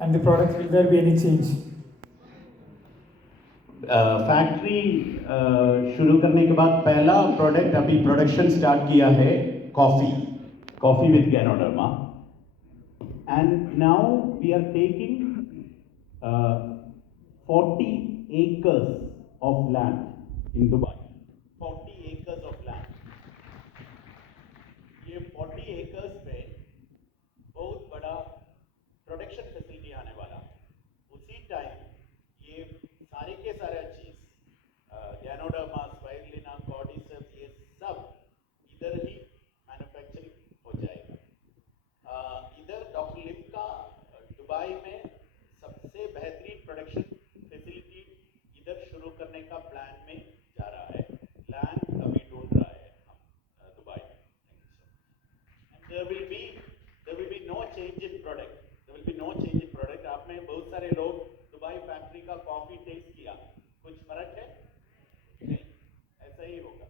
And the product, will there be any change? Factory शुरू करने के बाद पहला प्रोडक्ट अभी प्रोडक्शन स्टार्ट किया है coffee with Ganoderma and now we are taking 40 acres of land in Dubai. 40 acres of land. ये 40 acres पे बहुत बड़ा प्रोडक्शन फैसिलिटी आने वाला। उसी टाइम ये सारे के सारा चीज गैनोडर्मा, स्पाइरुलिना, कॉर्डिसेप्स, ये सब इधर ही मैन्युफैक्चरिंग हो जाएगा। इधर डॉक्टर लिम का दुबई में सबसे बेहतरीन प्रोडक्शन फैसिलिटी इधर शुरू करने का प्लान में जा रहा है। लैंड अभी ढूंढ रहा है हम दुबई में। There will be no change in product. There will be no change in product. आपने बहुत सारे लोग दुबई फैक्ट्री का कॉफी टेस्ट किया, कुछ फर्क है? नहीं, ऐसा ही होगा।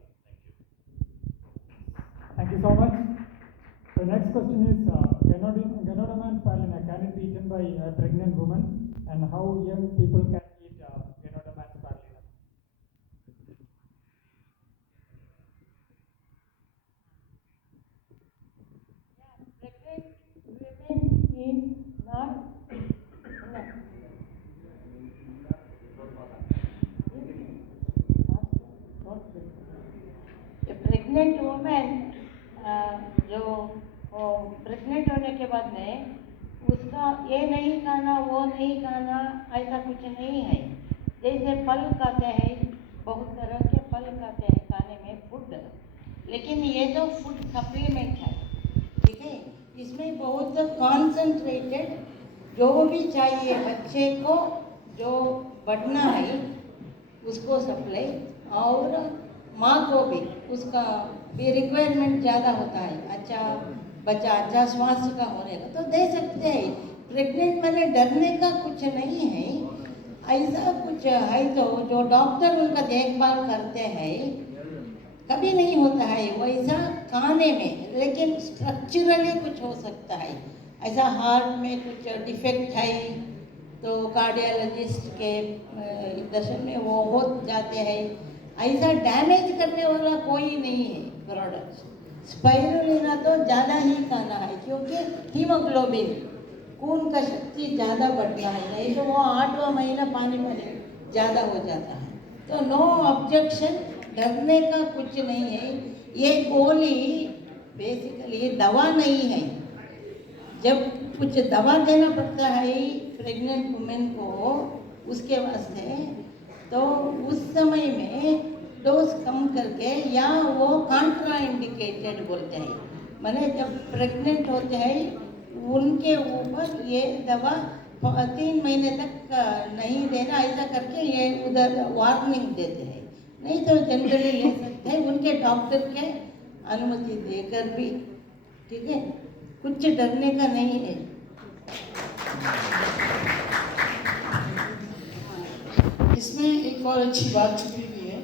Thank you so much. The next question is, Ganoderma and spirulina, can it be eaten by a pregnant woman, and how young people can eat Ganoderma and spirulina? Pregnant women is not a pregnant woman जो प्रेग्नेंट होने के बाद में उसका ये नहीं खाना वो नहीं खाना ऐसा कुछ नहीं है। जैसे फल खाते हैं, बहुत तरह के फल खाते हैं खाने में फूड, लेकिन ये जो फूड सप्लीमेंट है, ठीक है, इसमें बहुत कॉन्सेंट्रेटेड जो भी चाहिए बच्चे को जो बढ़ना है उसको सप्लाई, और माँ को भी उसका भी रिक्वायरमेंट ज़्यादा होता है, अच्छा बच्चा अच्छा स्वास्थ्य का होने का तो दे सकते हैं। प्रेग्नेंट मैंने डरने का कुछ नहीं है, ऐसा कुछ है तो जो डॉक्टर उनका देखभाल करते हैं कभी नहीं होता है वैसा खाने में, लेकिन स्ट्रक्चरली कुछ हो सकता है। ऐसा हार्ट में कुछ डिफेक्ट है तो कार्डियोलॉजिस्ट के दर्शन में वो हो जाते हैं। ऐसा डैमेज करने वाला कोई नहीं है प्रोडक्ट। स्पाइरुलिना तो ज़्यादा ही खाना है क्योंकि हीमोग्लोबिन खून का शक्ति ज़्यादा बढ़ना है, नहीं तो वो 8वां महीना पानी में ज़्यादा हो जाता है। तो नो ऑब्जेक्शन, डरने का कुछ नहीं है। ये गोली बेसिकली दवा नहीं है। जब कुछ दवा देना पड़ता है प्रेग्नेंट वुमेन को उसके वास्ते, तो उस समय में डोज कम करके या वो कॉन्ट्रा इंडिकेटेड बोलते हैं, माने जब प्रेग्नेंट होते हैं उनके ऊपर ये दवा 3 महीने तक नहीं देना, ऐसा करके ये उधर वार्निंग देते हैं। नहीं तो जनरली ले सकते हैं उनके डॉक्टर के अनुमति देकर भी, ठीक है, कुछ डरने का नहीं है। इसमें एक और अच्छी बात छुपी हुई है।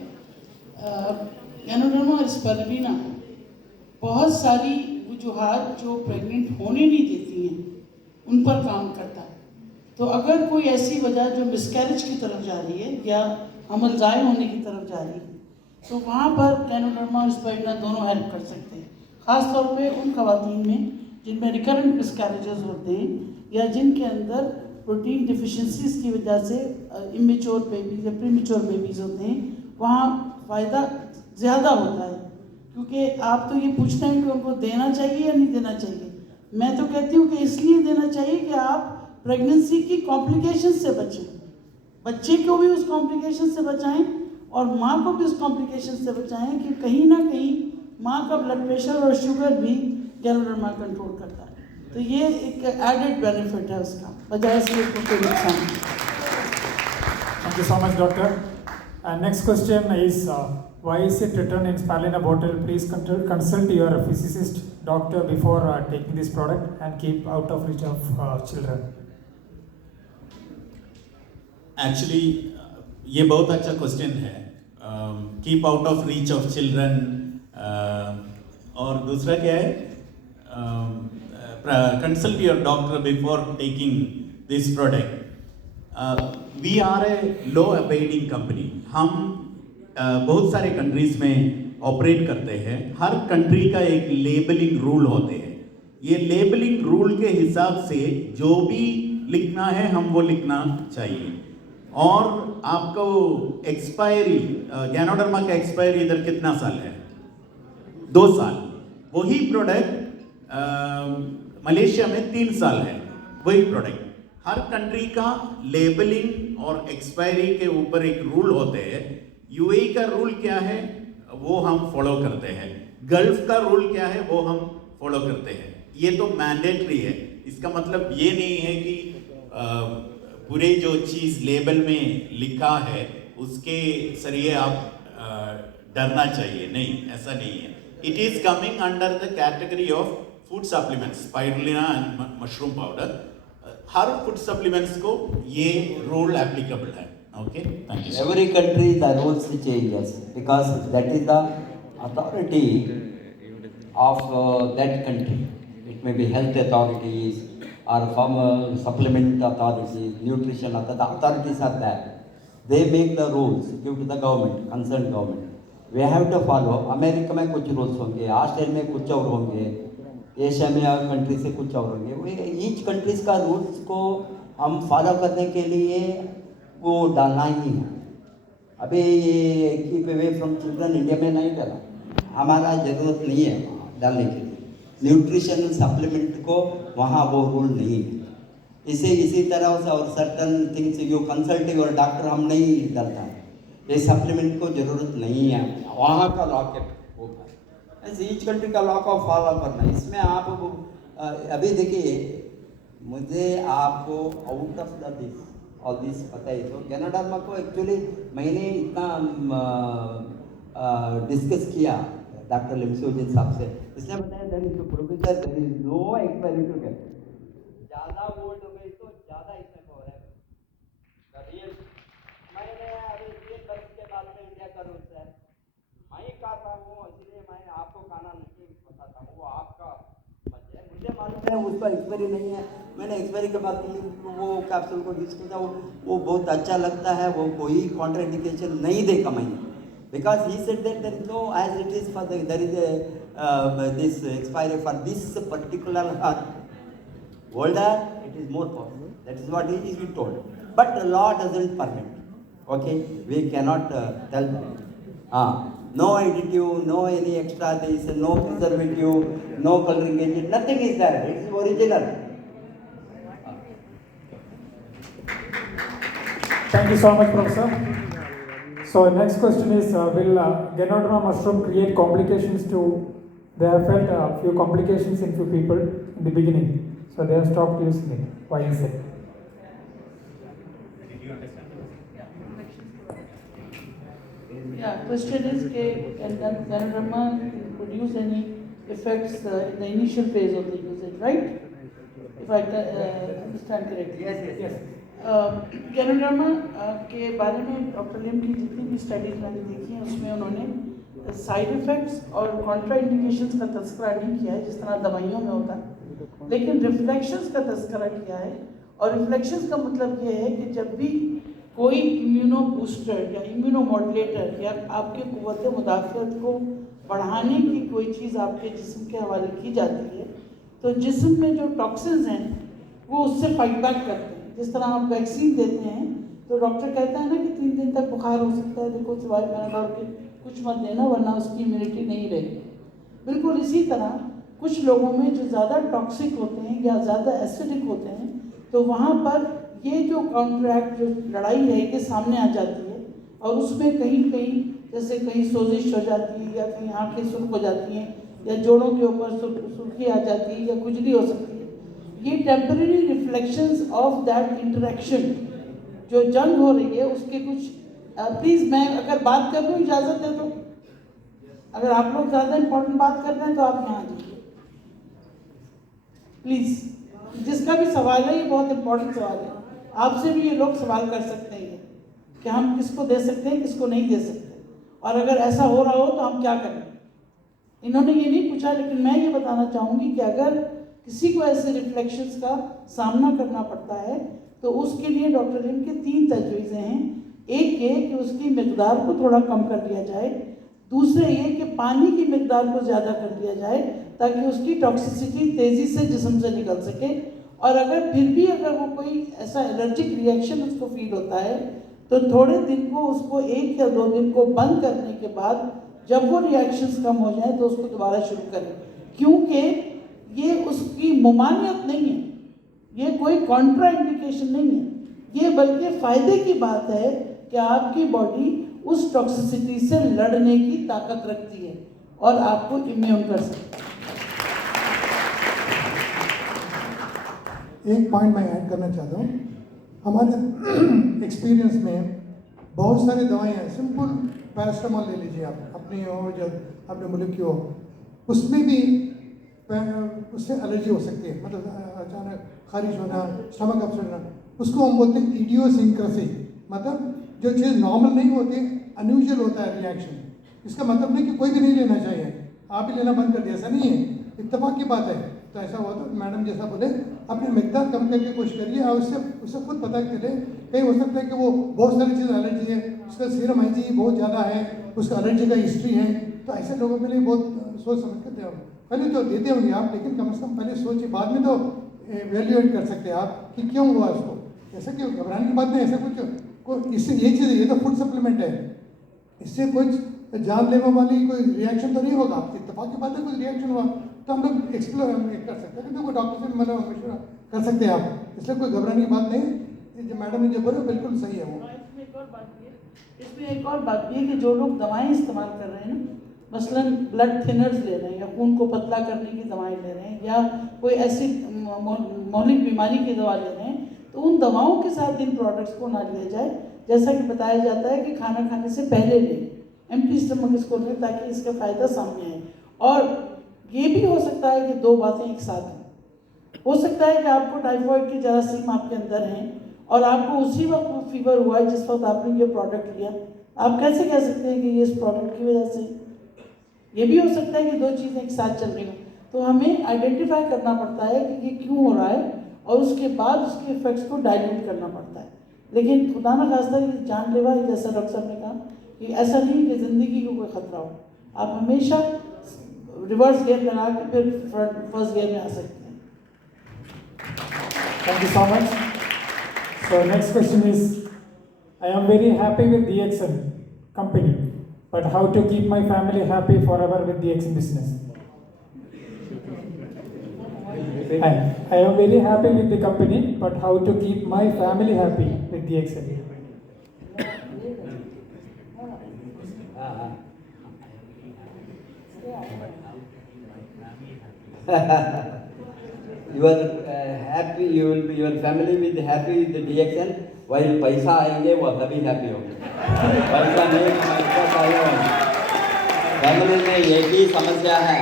गैनोडर्मा और स्पाइरुलिना बहुत सारी वजूहात जो प्रेग्नेंट होने नहीं देती हैं उन पर काम करता है। तो अगर कोई ऐसी वजह जो मिसकैरेज की तरफ जा रही है या हमल ज़ाय होने की तरफ जा रही है तो वहाँ पर गैनोडर्मा और स्पाइरुलिना दोनों हेल्प कर सकते हैं। ख़ास तौर पे उन खवातीन में जिनमें रिकरेंट मिसकैरेजेस होते हैं या जिनके अंदर प्रोटीन डिफिशिएंसीज की वजह से इमेच्योर बेबीज या प्रीमेच्योर बेबीज होते हैं, वहाँ फ़ायदा ज़्यादा होता है। क्योंकि आप तो ये पूछते हैं कि उनको देना चाहिए या नहीं देना चाहिए। मैं तो कहती हूँ कि इसलिए देना चाहिए कि आप प्रेगनेंसी की कॉम्प्लिकेशन से बचें, बच्चे को भी उस कॉम्प्लिकेशन से बचाएं और माँ को भी उस कॉम्प्लिकेशन से बचाएं कि कहीं ना कहीं माँ का ब्लड प्रेशर और शुगर भी गैनोडर्मा कंट्रोल करता है। तो ये एक एडेड बेनिफिट है उसका, बजाय से उसको कोई नुकसान। Thank you so much, doctor. And next question is, why is it written in spirulina bottle? Please consult your physicist doctor before taking this product and keep out of reach of children. Actually ये बहुत अच्छा क्वेश्चन है। Keep out of reach of children, और दूसरा क्या है, consult your doctor before taking this product. We are a law abiding company. हम बहुत सारे कंट्रीज में ऑपरेट करते हैं. हर कंट्री का एक लेबलिंग रूल होते हैं. ये लेबलिंग रूल के हिसाब से जो भी लिखना है हम वो लिखना चाहिए. और आपको एक्सपायरी, गैनोडर्मा का एक्सपायरी इधर कितना साल है? 2 साल. वही प्रोडक्ट मलेशिया में 3 साल है. वही प्रोडक्ट. हर कंट्री का लेबलिंग और एक्सपायरी के ऊपर एक रूल होते हैं. यूएई का रूल क्या है वो हम फॉलो करते हैं. गल्फ का रूल क्या है वो हम फॉलो करते हैं. ये तो मैंडेटरी है. इसका मतलब ये नहीं है कि पूरे जो चीज़ लेबल में लिखा है उसके जरिए आप डरना चाहिए. नहीं, ऐसा नहीं है. It is coming under the category of food supplements, spirulina and mushroom powder. Her food supplements को ये रूल एप्लीकेबल है. Okay, thank you. Every country the rules changes because that is the authority of that country. It may be health authorities or farmer supplement authorities, nutrition authorities. The authorities are there. They make the rules, give to the government, concerned government. We have to follow. America में कुछ रूल्स होंगे, ऑस्ट्रेलिया में कुछ और होंगे, एशिया में और कंट्री से कुछ और होंगे. ईच कंट्रीज का रूल्स को हम फॉलो करने के लिए वो डालना ही है. अभी ये keep away from children India में नहीं डाला, हमारा ज़रूरत नहीं है डालने के लिए. न्यूट्रिशनल सप्लीमेंट को वहाँ वो रूल नहीं है. इसी तरह से और certain things you consult your doctor हम नहीं डालता है. ये सप्लीमेंट को ज़रूरत नहीं है. वहाँ का लॉ के होगा. ऐसे ईच कंट्री का लॉ को फॉलो करना. इसमें आप अभी देखिए, मुझे आपको out of the this all this पता है. तो गैनोडर्मा को एक्चुअली मैंने इतना डिस्कस किया डॉक्टर लिमसोजिन साहब से. इसने बताया there is professor there is no experiment to get. ज़्यादा वोल्ट हो गई तो ज़्यादा इसमें हो रहा है. रियल मैंने अभी 3 वर्ष के बाद में इंडिया का रूल्स है. मैं कहता हूँ इसलिए मैं आपको कहना नहीं बताता हूँ. वो आपका मुझे मालूम है उसका एक्सपायरी नहीं है. मैंने एक्सपायरी के बाद वो कैप्सूल को यूज़ किया. वो बहुत अच्छा लगता है. वो कोई कॉन्ट्राइंडिकेशन नहीं देखा मैंने. Because he said that there is no, as it is for the, there is a this expiry for this particular holder, it is more possible. That is what he is told. But the law doesn't permit. Okay, we cannot tell them. No additive, no any extra this, no preservative, no coloring agent, nothing is there. It is original. Thank you so much, Professor. So next question is, will Ganoderma mushroom create complications to? They have felt a few complications in few people in the beginning, so they have stopped using it. Why is it? Yeah, question is, can Ganoderma produce any effects in the initial phase of the usage, right? If I understand correctly. Yes. Ganoderma के बारे में डॉक्टर लिम की जितनी भी स्टडीज मैंने देखी हैं उसमें उन्होंने साइड इफ़ेक्ट्स और कॉन्ट्रा इंडिकेशंस का तस्करा नहीं किया है जिस तरह दवाइयों में होता है, लेकिन रिफ्लेक्शंस का तस्करा किया है. और रिफ्लेक्शंस का मतलब ये है कि जब भी कोई इम्यूनो बूस्टर या इम्यूनो मॉड्यूलेटर या आपके क़ुव्वत मुदाफ़ियत को बढ़ाने की कोई चीज़ आपके जिस्म के हवाले की जाती है तो जिस्म में जो टॉक्सिन्स हैं वो उससे फाइट बैक करते हैं. जिस तरह आप वैक्सीन देते हैं तो डॉक्टर कहता है ना कि 3 दिन तक बुखार हो सकता है, देखो सिवाय पैराडोल के कुछ मत देना वरना उसकी इम्यूनिटी नहीं रहेगी. बिल्कुल इसी तरह कुछ लोगों में जो ज़्यादा टॉक्सिक होते हैं या ज़्यादा एसिडिक होते हैं तो वहाँ पर ये जो काउंटरैक्ट जो लड़ाई है ये सामने आ जाती है और उसमें कहीं कहीं जैसे कहीं सोजिश हो जाती है या कहीं आँखें सुर्ख हो जाती हैं या जोड़ों के ऊपर सुर्खी आ जाती है या खुजली हो सकती है. ये temporary reflections of that interaction जो जंग हो रही है उसके कुछ. प्लीज़ मैं अगर बात कर दूँ इजाज़त है तो, अगर आप लोग ज़्यादा इंपॉर्टेंट बात कर रहे हैं तो आप यहाँ आ जाइए प्लीज़. जिसका भी सवाल है ये बहुत इंपॉर्टेंट सवाल है. आपसे भी ये लोग सवाल कर सकते हैं कि हम किसको दे सकते हैं किसको नहीं दे सकते और अगर ऐसा हो रहा हो तो हम क्या करें. इन्होंने ये नहीं पूछा लेकिन मैं ये बताना चाहूँगी कि अगर किसी को ऐसे रिफ्लेक्शंस का सामना करना पड़ता है, तो उसके लिए डॉक्टर लिम के 3 तजवीज़ें हैं। एक ये कि उसकी मिकदार को थोड़ा कम कर दिया जाए, दूसरे ये कि पानी की मिकदार को ज़्यादा कर दिया जाए ताकि उसकी टॉक्सिसिटी तेज़ी से जिस्म से निकल सके, और अगर फिर भी अगर वो कोई ऐसा एलर्जिक रिएक्शन उसको फील होता है तो थोड़े दिन को उसको 1 या 2 दिन को बंद करने के बाद जब वो रिएक्शंस कम हो जाए तो उसको दोबारा शुरू करें, क्योंकि ये उसकी ममानियत नहीं है, ये कोई कॉन्ट्रा इंडिकेशन नहीं है, ये बल्कि फ़ायदे की बात है कि आपकी बॉडी उस टॉक्सिसिटी से लड़ने की ताकत रखती है और आपको इम्यून कर सकती है। एक पॉइंट मैं ऐड करना चाहता हूँ। हमारे एक्सपीरियंस में बहुत सारी दवाइयाँ, सिंपल पैरास्टामोल ले लीजिए आप, अपनी हो या अपने मुल्क की हो, उसमें भी उससे एलर्जी हो सकती है, मतलब अचानक खारिश होना, स्टमक अपसेट होना, उसको हम बोलते हैं इडियोसिंक्रेसी, मतलब जो चीज़ नॉर्मल नहीं होती, अनयूजुअल होता है रिएक्शन। इसका मतलब नहीं कि कोई भी नहीं लेना चाहिए, आप ही लेना बंद कर दिया, ऐसा नहीं है, इत्तेफाक की बात है। तो ऐसा हुआ तो मैडम जैसा बोले अपनी मिकदार कम करके कोशिश करिए, और उससे खुद पता चले, कहीं हो सकता है कि वो बहुत सारी चीज़ एलर्जी है, उसका सीरम आईजी बहुत ज़्यादा है, उसका एलर्जी का हिस्ट्री है, तो ऐसे लोगों के लिए बहुत सोच समझ कर दे, पहले तो देते होंगे आप, लेकिन कम से कम पहले सोचिए, बाद में तो वैल्यूएट कर सकते हैं आप कि क्यों हुआ उसको। ऐसा क्यों, घबराने की बात नहीं, ऐसा कुछ इससे ये चीज़, ये तो फूड सप्लीमेंट है, इससे कुछ जानलेवा वाली कोई रिएक्शन तो नहीं होगा। इत्तेफाक की बात है, कुछ रिएक्शन हुआ तो हम लोग एक्सप्लोर कर सकते हैं, तो डॉक्टर से मतलब मशवरा कर सकते हैं आप, इसलिए कोई घबराने की बात नहीं। जो मैडम ने जो बोला बिल्कुल सही है वो। इसमें एक और बात भी है कि जो लोग दवाएं इस्तेमाल कर रहे हैं ना, मसलन ब्लड थिनर्स ले रहे हैं या खून को पतला करने की दवाएं ले रहे हैं या कोई ऐसी मौलिक बीमारी की दवा ले रहे हैं, तो उन दवाओं के साथ इन प्रोडक्ट्स को ना लिया जाए। जैसा कि बताया जाता है कि खाना खाने से पहले लें, एम्प्टी स्टमक इसको लें, ताकि इसका फ़ायदा सामने आए। और ये भी हो सकता है कि 2 बातें एक साथ हैं। हो सकता है कि आपको टाइफॉइड की जरासीम आपके अंदर हैं और आपको उसी वक्त वो फीवर हुआ है जिस वक्त आपने ये प्रोडक्ट लिया। आप कैसे कह सकते हैं कि ये इस प्रोडक्ट की वजह से? ये भी हो सकता है कि 2 चीज़ें एक साथ चल रही हों। तो हमें आइडेंटिफाई करना पड़ता है कि ये क्यों हो रहा है और उसके बाद उसके इफेक्ट्स को डाइल्यूट करना पड़ता है। लेकिन खुदा न खास्ता ये जानलेवा है, जैसा डॉक्टर साहब ने कहा, कि ऐसा नहीं कि ज़िंदगी को कोई ख़तरा हो। आप हमेशा रिवर्स गियर लगा के फिर फर्स्ट गियर में आ सकते हैं। Thank you so much. So next question is, I am very happy with DXN company, but how to keep my family happy forever with DXN business? I am very happy with the company, but how to keep my family happy with DXN? You are happy, you will be, your family will be happy with the DXN, while पैसा आएंगे वो सभी हैप्पी होंगे। पैसा नहीं कमाएगा, फैमिली में एक ही समस्या है,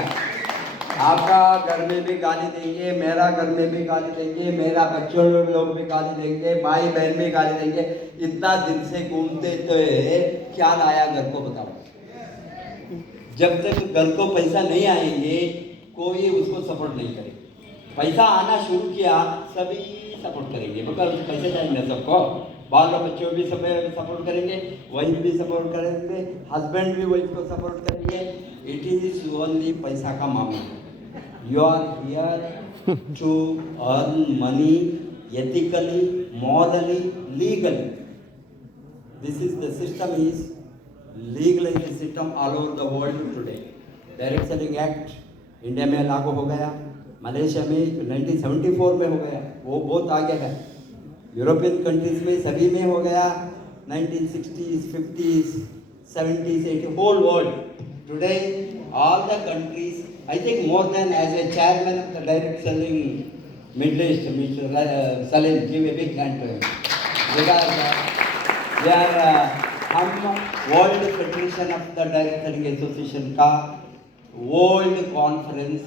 आपका घर में भी गाली देंगे, मेरा घर में भी गाली देंगे, मेरा बच्चों लोग भी गाली देंगे, भाई बहन भी गाली देंगे। इतना दिन से घूमते तो क्या लाया घर को, बताओ। जब तक घर को पैसा नहीं आएंगे कोई उसको सपोर्ट नहीं करेगा। पैसा आना शुरू किया सभी सपोर्ट करेंगे, मगर पैसे जाएंगे सबको, बाल बच्चों भी सब सपोर्ट करेंगे, वाइफ भी सपोर्ट करेंगे, हस्बैंड भी वाइफ को सपोर्ट करेंगे। इट इज ओनली पैसा का मामला। You are here to earn money ethically, morally, legally. This is the system is legalised system all over the world today. Direct selling act India में लागू हो गया, मलेशिया में 1974 में हो गया, वो बहुत आगे है। यूरोपियन कंट्रीज में सभी में हो गया, 1960s, 50s, 70s, 80s, whole world. Today, all the countries, I think more than as a chairman of the direct selling Middle East, Mr. Salim, give a big hand to him. Because they are हम world federation of the direct selling association का world conference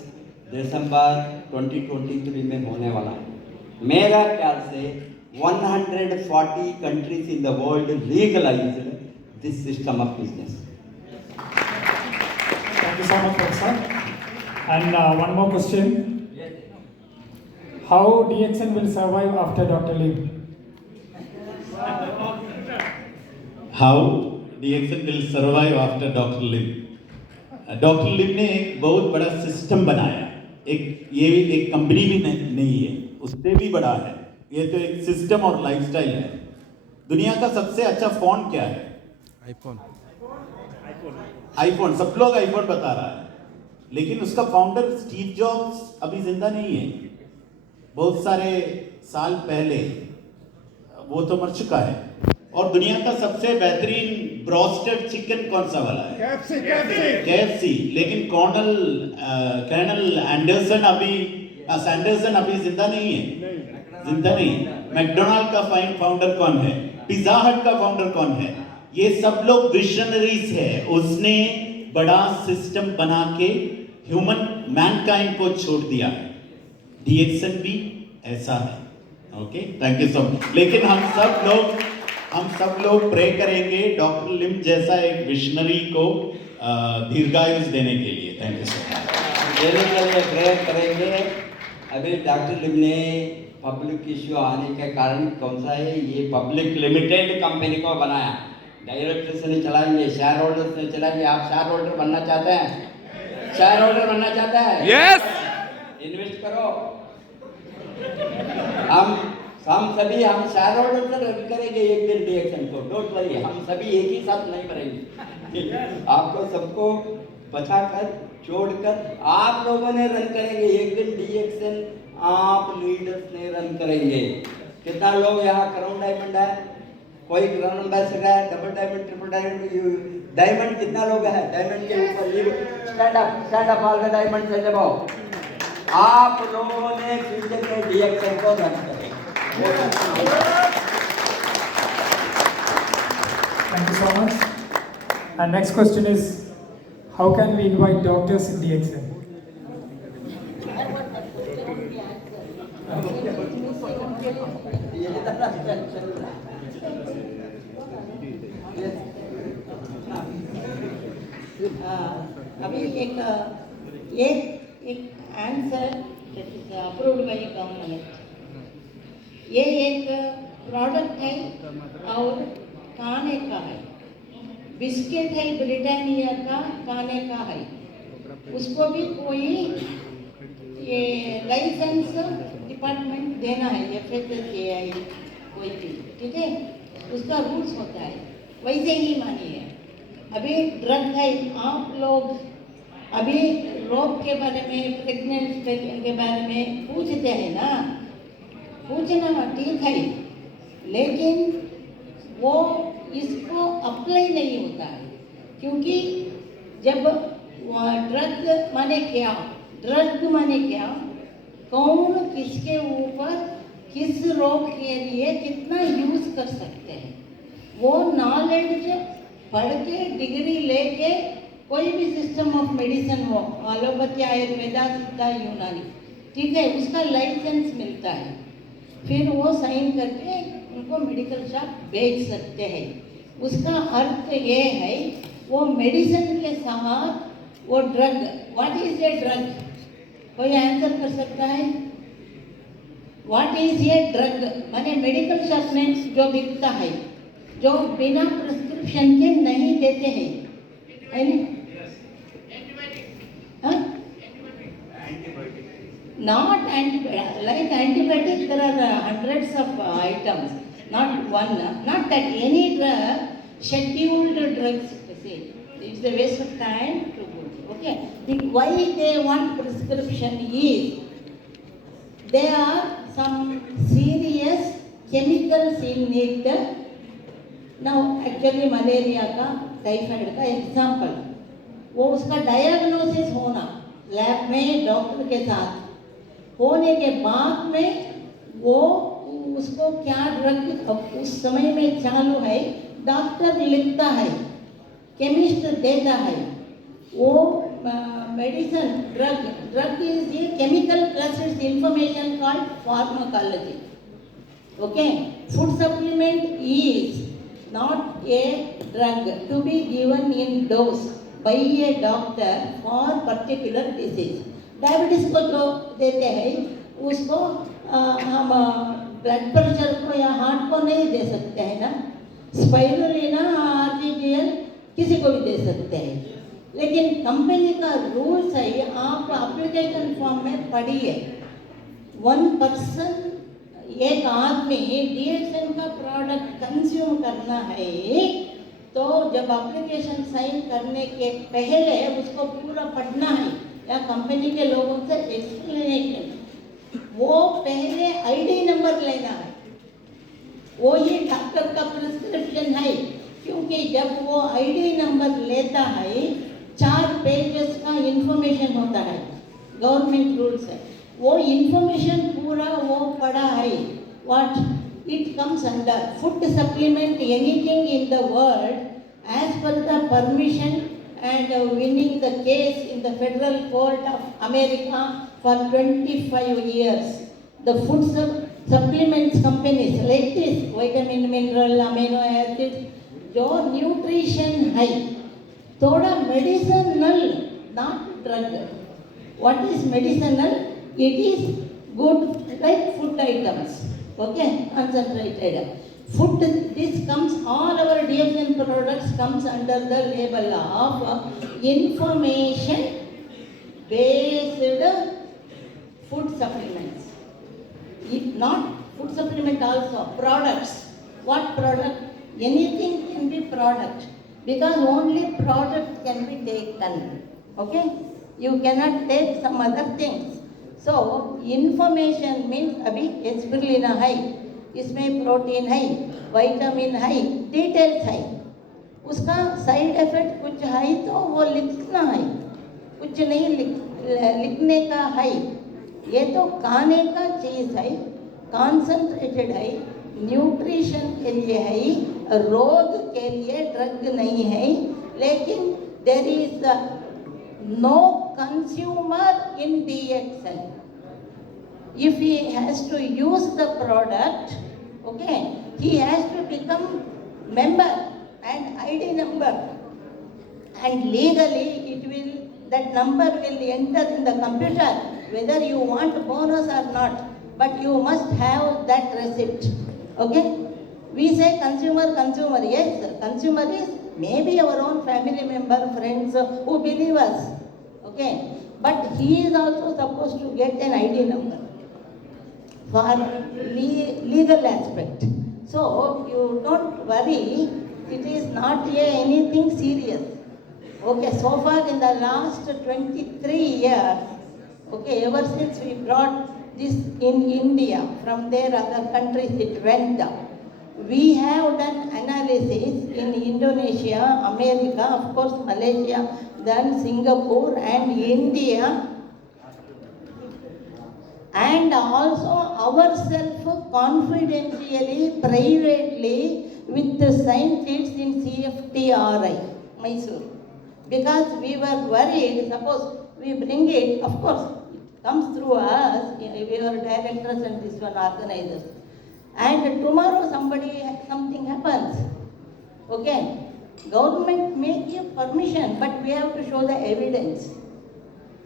दिसंबर 2023 में होने वाला है। मेरा ख्याल से 140 countries in the world legalised this system of business. Thank you so much, sir. And one more question. how DXN will survive after Dr. Lim? How DXN will survive after Dr. Lim? Doctor Lim ने एक बहुत बड़ा सिस्टम बनाया। ये एक कंपनी भी नहीं है, उससे भी बड़ा है। ये तो एक सिस्टम और लाइफस्टाइल है। दुनिया का सबसे अच्छा फोन क्या है? आईफोन। सब लोग आईफोन बता रहा है, लेकिन उसका फाउंडर स्टीव जॉब्स अभी जिंदा नहीं है। बहुत सारे साल पहले वो तो मर चुका है। और दुनिया का सबसे बेहतरीन ब्रोस्टेड चिकन कौन सा वाला है? KFC। लेकिन कर्नल सैंडरसन अभी जिंदा नहीं है। जिंदा नहीं। मैकडोनाल्ड का फाउंडर कौन है? पिज्जा हट का फाउंडर कौन है? ये सब लोग विजनरीज है। उसने बड़ा सिस्टम बना के ह्यूमन मैनकाइंड को छोड़ दिया है। DXN भी ऐसा है। Okay, thank you so much. लेकिन हम सब लोग प्रे करेंगे डॉक्टर लिम जैसा एक विजनरी को दीर्घायुष देने के लिए। Thank you so much. देने के लिए प्रेयर करेंगे। अभी डॉक्टर लिम ने पब्लिक इश्यू आने का कारण कौन सा है? ये पब्लिक लिमिटेड कंपनी को बनाया। डायरेक्टर्स ने चलाएंगे, शेयर होल्डर्स ने चलाएंगे। आप शेयर होल्डर बनना चाहते हैं? शेयर होल्डर बनना चाहते हैं? यस। इन्वेस्ट करो। हम सभी शेयर होल्डर से रन करेंगे एक दिन DXN को। डोंट वरी, हम सभी एक ही साथ नहीं करेंगे। आपको सबको बचाकर छोड़कर आप लोगों ने रन करेंगे एक दिन DXN। आप लीडर्स ने रन करेंगे। कितना लोग यहाँ क्राउन डायमंड है? कोई क्राउन एम्बेसडर है? Double diamond, triple diamond, diamond कितना लोग है? डायमंड के ऊपर stand up all the diamond से जब आप लोगों ने फ्यूचर में DXN को रन करेंगे। Thank you so much. And next question is, how can we invite doctors in DXN? अभी एक आंसर अप्रूव्ड बाय गवर्नमेंट। ये एक प्रोडक्ट है और खाने का है। बिस्किट है ब्रिटानिया का, खाने का है। उसको भी कोई ये लाइसेंस डिपार्टमेंट देना है, FSSAI कोई भी, ठीक है? उसका रूल्स होता है, वैसे ही मानिए। अभी ड्रग है, आप लोग अभी रोग के बारे में, प्रेगनेंट के बारे में पूछते हैं ना, पूछना ठीक है, लेकिन वो इसको अप्लाई नहीं होता है। क्योंकि जब ड्रग माने क्या, कौन किसके ऊपर किस रोग के लिए कितना यूज कर सकते हैं, वो नॉलेज पढ़ के डिग्री लेके कोई भी सिस्टम ऑफ मेडिसिन हो, एलोपैथी, आयुर्वेदा, सिद्धा, यूनानी, ठीक है, उसका लाइसेंस मिलता है। फिर वो साइन करके उनको मेडिकल शॉप बेच सकते हैं। उसका अर्थ ये है, वो मेडिसिन के साथ वो drug, what is a drug? कोई आंसर कर सकता है? What is a drug? माने मेडिकल शॉप में जो बिकता है, जो बिना प्रिस्क्रिप्शन के नहीं देते हैं, है ना? Not antibiotic, like antibiotic, there are hundreds of items, not one, not that any drug, scheduled drugs, say, it's a waste of time to go, okay? Why they want prescription is, there are some serious chemicals in it. Now, actually malaria का, टाइफाइड का एग्जाम्पल, वो उसका डायग्नोसिस होना लैब में डॉक्टर के साथ होने के बाद में वो उसको क्या ड्रग उस समय में चालू है, डॉक्टर लिखता है, केमिस्ट देता है, वो medicine drug is a chemical plus it's information called pharmacology, okay? Food supplement is not a drug to be given in dose by a doctor for particular disease. Diabetes को जो देते हैं उसको हम ब्लड प्रेशर को या हार्ट को नहीं दे सकते हैं ना, स्पाइरुलिना आर्टिफिशियल किसी को भी दे सकते हैं, लेकिन कंपनी का रूल्स है, आप एप्लीकेशन फॉर्म में पढ़िए, 1 पर्सन एक आदमी DXN का प्रोडक्ट कंज्यूम करना है तो जब एप्लीकेशन साइन करने के पहले उसको पूरा पढ़ना है या कंपनी के लोगों से एक्सप्लेनेशन, वो पहले ID नंबर लेना है, वो ही डॉक्टर का प्रिस्क्रिप्शन है, क्योंकि जब वो ID नंबर लेता है 4 पेजेस का इंफॉर्मेशन होता है, गवर्नमेंट रूल्स है, वो इंफॉर्मेशन पूरा वो पढ़ा है, what it comes under food supplement anything in the world as per the permission and winning the case in the Federal Court of America for 25 years. The food supplements companies like this, vitamin, mineral, amino acids, जो nutrition है, थोड़ा medicinal, not drug. What is medicinal? It is good like food items, okay, concentrated. Food, this comes, all our DXN products comes under the label of information based food supplements. If not food supplement also, products. What product? Anything can be product, because only product can be taken, okay? You cannot take some other things. So information means अभी एस्पिरुलिना है, इसमें प्रोटीन है, विटामिन है, डिटेल्स है, उसका side effect कुछ है तो वो लिखना है, कुछ नहीं लिखने का है, ये तो खाने का चीज़ है, कॉन्सेंट्रेटेड है, न्यूट्रिशन के लिए है, रोग के लिए ड्रग नहीं है, लेकिन there is no consumer in DXN. If he has to use the product, okay, he has to become member and ID number, and legally it will, that number will enter in the computer whether you want bonus or not, but you must have that receipt, okay? We say consumer, yes, consumer is maybe our own family member, friends who believe us, okay, but he is also supposed to get an ID number for legal aspect. So you don't worry, it is not anything serious. Okay, so far in the last 23 years, okay, ever since we brought this in India, from there other countries it went down. We have done analysis in Indonesia, America, of course Malaysia, then Singapore and India, and also ourselves confidentially, privately with the scientists in CFTRI, Mysore. Because we were worried, suppose we bring it, of course, it comes through us, we are directors and this one organizers. And tomorrow something happens, okay? Government may give permission, but we have to show the evidence.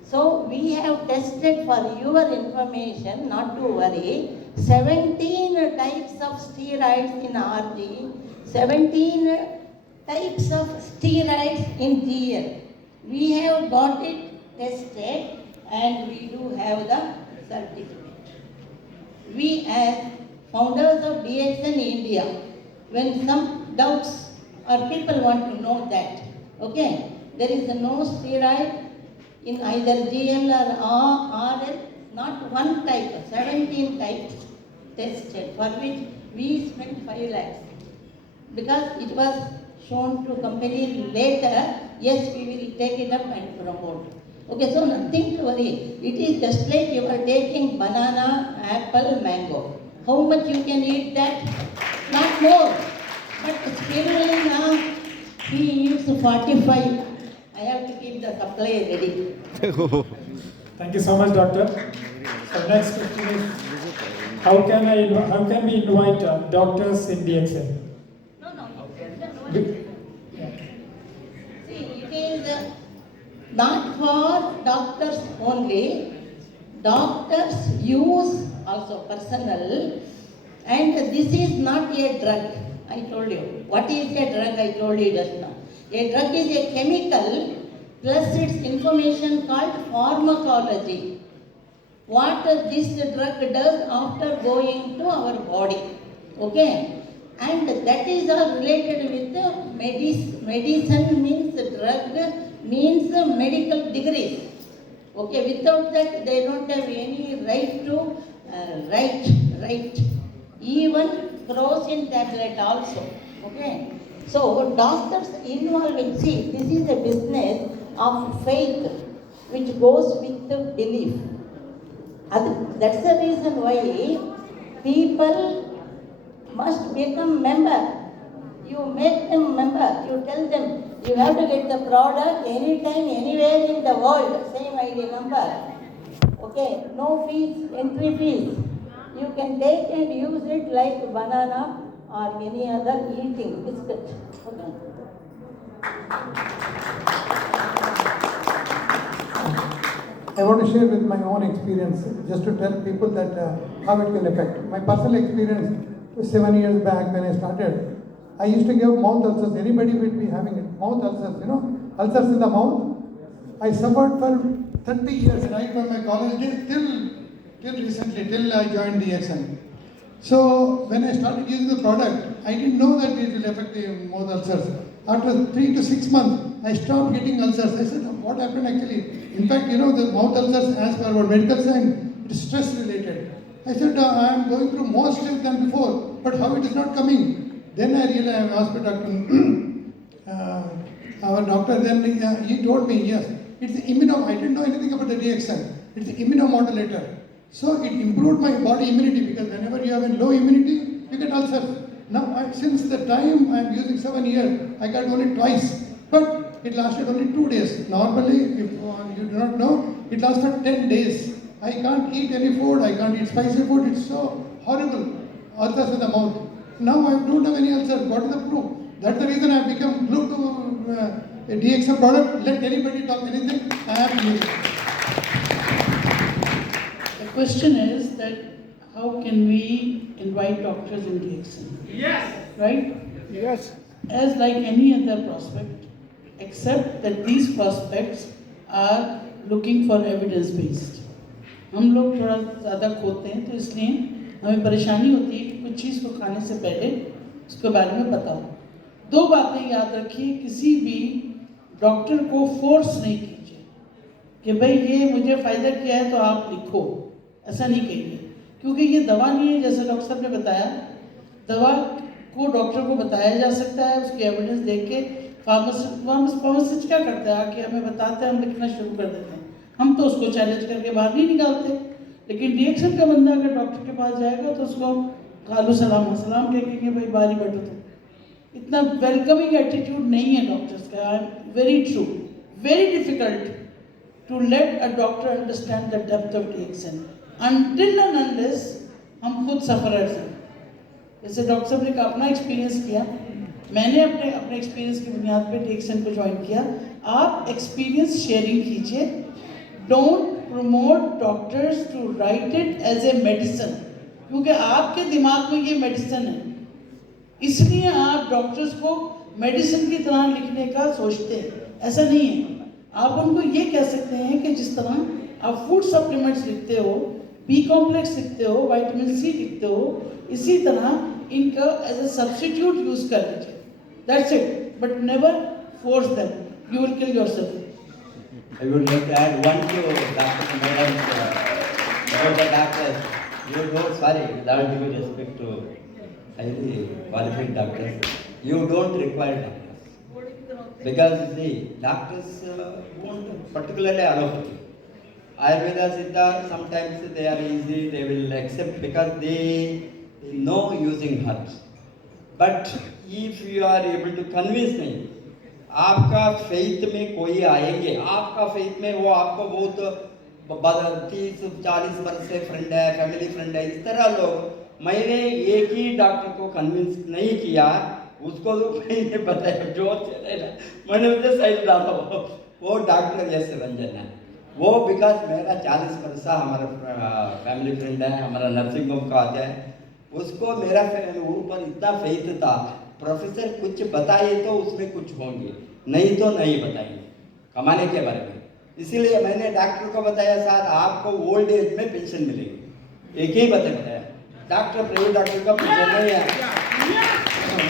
So we have tested, for your information, not to worry, 17 types of steroids in RG, 17 types of steroids in GL. We have got it tested and we do have the certificate. We as founders of DXN India, when some doubts or people want to know that, okay, there is no steroid in either GL or RL, not one type, 17 types tested, for which we spent 5 lakhs. Because it was shown to company later, yes, we will take it up and promote. Okay, so nothing to worry. It is just like you are taking banana, apple, mango. How much you can eat that? Not more. But spirulina, he eats 45. I have to keep the supply ready. Thank you so much, doctor. So next question is, how can we invite doctors in DXN? No. See, it is not for doctors only. Doctors use also personal. And this is not a drug, I told you. What is a drug? I told you just now. A drug is a chemical plus its information called pharmacology. What this drug does after going to our body. Okay? And that is all related with medicine means drug means medical degrees. Okay, without that they don't have any right to write even kerosene tablet also. Okay, so doctors involving, see, this is a business of faith which goes with the belief. That's the reason why people must become member. You make them member, you tell them you have to get the product anytime, anywhere in the world, same ID number. Okay, no fees, entry fees. You can take and use it like banana or any other eating biscuit. Okay. I want to share with my own experience, just to tell people that how it can affect. My personal experience 7 years back when I started, I used to give mouth ulcers. Anybody would be having it, mouth ulcers, ulcers in the mouth. I suffered for 30 years, right from my college days till recently, till I joined DXN. So when I started using the product, I didn't know that it will affect the mouth ulcers. After 3 to 6 months, I stopped getting ulcers. I said, what happened actually? In fact, the mouth ulcers, as per our medical science, it is stress related. I said, I am going through more stress than before, but how it is not coming? Then I realized, I asked the doctor, our doctor, then he told me, yes, it's I didn't know anything about the DXN. It's the immunomodulator. So it improved my body immunity, because whenever you have a low immunity, you get ulcers. Now, since the time I am using 7 years, I got only twice. But it lasted only 2 days. Normally, if you do not know, it lasts for 10 days. I can't eat any food, I can't eat spicy food, it's so horrible. Ulcers in the mouth. Now I don't have any ulcers. What is the proof? That's the reason I have become glued to a DXN product. Let anybody talk anything, I have to use it. The question is that how can we invite doctors in DXN? Yes. Right? Yes. As like any other prospect, except that these prospects are looking for evidence based. हम लोग थोड़ा ज़्यादा खोदते हैं, तो इसलिए हमें परेशानी होती है कि कुछ चीज़ को खाने से पहले उसके बारे में बताओ। 2 बातें याद रखिए, किसी भी डॉक्टर को फोर्स नहीं कीजिए कि भाई ये मुझे फ़ायदा किया है तो आप लिखो, ऐसा नहीं कहिए, क्योंकि ये दवा नहीं है। जैसे डॉक्टर साहब ने बताया, दवा को डॉक्टर को बताया जा सकता है, उसकी एविडेंस देख के। फार्मासिस्ट क्या करता है, आके हमें बताते हैं, हम लिखना शुरू कर देते हैं, हम तो उसको चैलेंज करके बाहर नहीं निकालते। लेकिन DXN का बंदा अगर डॉक्टर के पास जाएगा तो उसको कालू सलाम सलाम कहेंगे, भाई बारी बैठो। तो इतना वेलकमिंग एटीट्यूड नहीं है डॉक्टर्स का। I am very true, very difficult to let a doctor understand the depth of DXN until and unless हम खुद सफरर्स हैं। जैसे डॉक्टर साहब ने अपना एक्सपीरियंस किया, मैंने अपने एक्सपीरियंस की बुनियाद पे DXN को ज्वाइन किया। आप एक्सपीरियंस शेयरिंग कीजिए। Don't promote doctors to write it as a medicine, क्योंकि आपके दिमाग में ये मेडिसिन है, इसलिए आप डॉक्टर्स को मेडिसिन की तरह लिखने का सोचते हैं। ऐसा नहीं है। आप उनको ये कह सकते हैं कि जिस तरह आप फूड सप्लीमेंट्स लिखते हो, B कॉम्प्लेक्स लिखते हो, विटामिन C लिखते हो, इसी तरह इनका एज ए सब्स्टिट्यूट यूज कर लीजिए। That's it, but never force them, you will kill yourself. I would like to add one to Dr. Madam's about the doctors. You don't, sorry, without due respect to highly qualified doctors, you don't require doctors. Because the doctors won't particularly allocate. Ayurveda, Siddha, sometimes they are easy, they will accept because they know using herbs. But if you are able to convince me, आपका फेथ में कोई आएंगे, आपका फेथ में वो आपको बहुत 30-40 वर्ष से फ्रेंड है, फैमिली फ्रेंड है, इस तरह लोग, मैंने एक ही डॉक्टर को कन्विंस नहीं किया, उसको तो कहीं नहीं पता है जो चलेगा, मैंने उसे सही डाला, वो डॉक्टर जैसे रंजन है। वो बिकॉज मेरा 40 वर्ष हमारा फैमिली फ्रेंड है, हमारा नर्सिंग होम का आता है, उसको मेरा ऊपर इतना फेथ था, प्रोफेसर कुछ बताइए तो उसमें कुछ होंगे, नहीं तो नहीं बताएंगे कमाने के बारे में। इसीलिए मैंने डॉक्टर को बताया सर आपको ओल्ड एज में पेंशन मिलेगी, एक ही बताया। डॉक्टर प्राइवेट डॉक्टर का पेंशन नहीं है,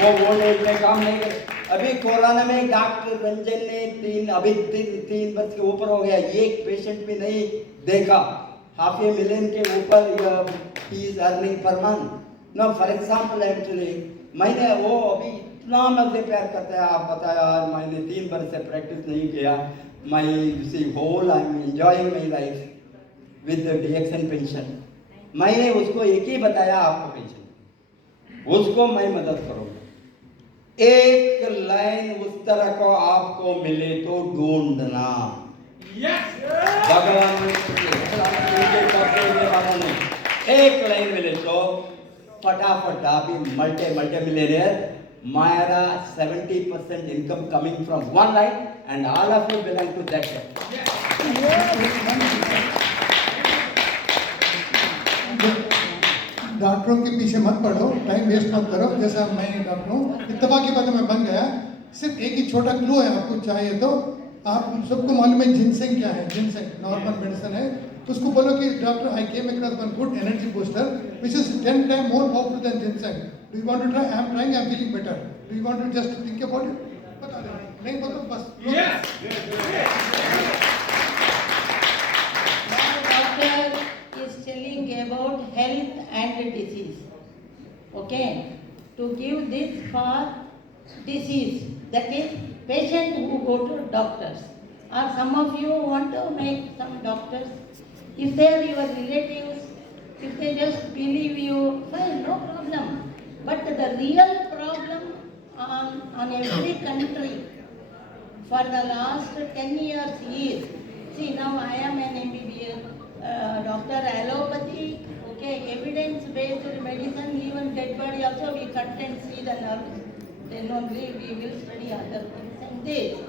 वो ओल्ड एज में काम नहीं करे। अभी कोरोना में डॉक्टर रंजन ने तीन वर्ष के ऊपर हो गया, एक पेशेंट भी नहीं देखा। $500,000 के ऊपर ही is earning per month. No for example actually मैंने वो अभी इतना मुझे प्यार करता है, आप बताया मैंने 3 वर्ष से प्रैक्टिस नहीं किया। My see whole I am enjoying my life with DXN pension. मैंने उसको एक ही बताया आपको पेंशन, उसको मैं मदद करूँगा। एक लाइन उस तरह को आपको मिले तो ढूंढना। भगवान एक लाइन मिले तो फटाफट अभी मल्टे मिलियनियर मेरा 70% income coming from one line and all of you belong to that. डॉक्टरों के पीछे मत पड़ो, टाइम वेस्ट मत करो। जैसा मैं डॉक्टर हूँ, इत्तेफाकी बात में बन गया। सिर्फ एक ही छोटा क्लू है, आपको चाहिए तो आप सबको मालूम है जिनसेंग क्या है। जिनसेंग नॉर्मल मेडिसिन है, उसको बोलो कि doctor I came across one good energy booster which is 10 time more powerful than ginseng. Do you want to try? I am trying, I am feeling better. Do you want to just think about it? बता दो, नहीं बोलो बस। Doctor is telling about health and disease. Okay, to give this for disease, that is patient who go to doctors, or some of you want to make some doctors. If they are your relatives, if they just believe you, fine, no problem. But the real problem on every country for the last 10 years is, see now I am an MBBS doctor, allopathy, okay, evidence-based medicine, even dead body also we cut and see the nerves, then only we will study other things and this.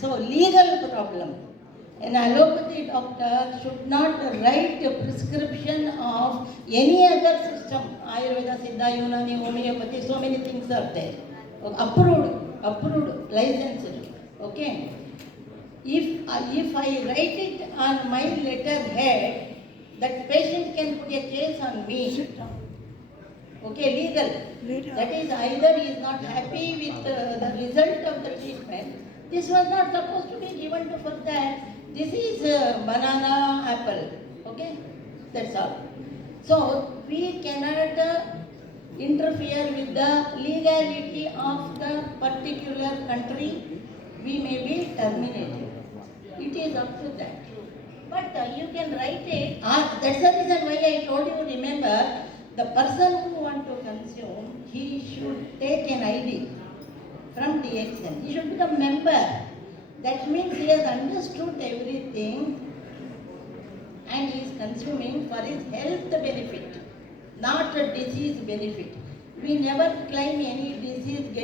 So legal problem. An allopathy doctor should not write a prescription of any other system, Ayurveda, Siddha, Unani, homeopathy, so many things are there. Approved, licensed, okay. If I write it on my letterhead, that patient can put a case on me. Okay, legal. That is either he is not happy with the result of the treatment. This was not supposed to be given to for that. This is banana, apple. Okay, that's all. So we cannot interfere with the legality of the particular country. We may be terminated. It is up to that. But you can write it. That's the reason why I told you, remember, the person who want to consume, he should take an ID from DXN. He should become member. That means he has understood everything and he is consuming for his health benefit, not a disease benefit. We never claim any disease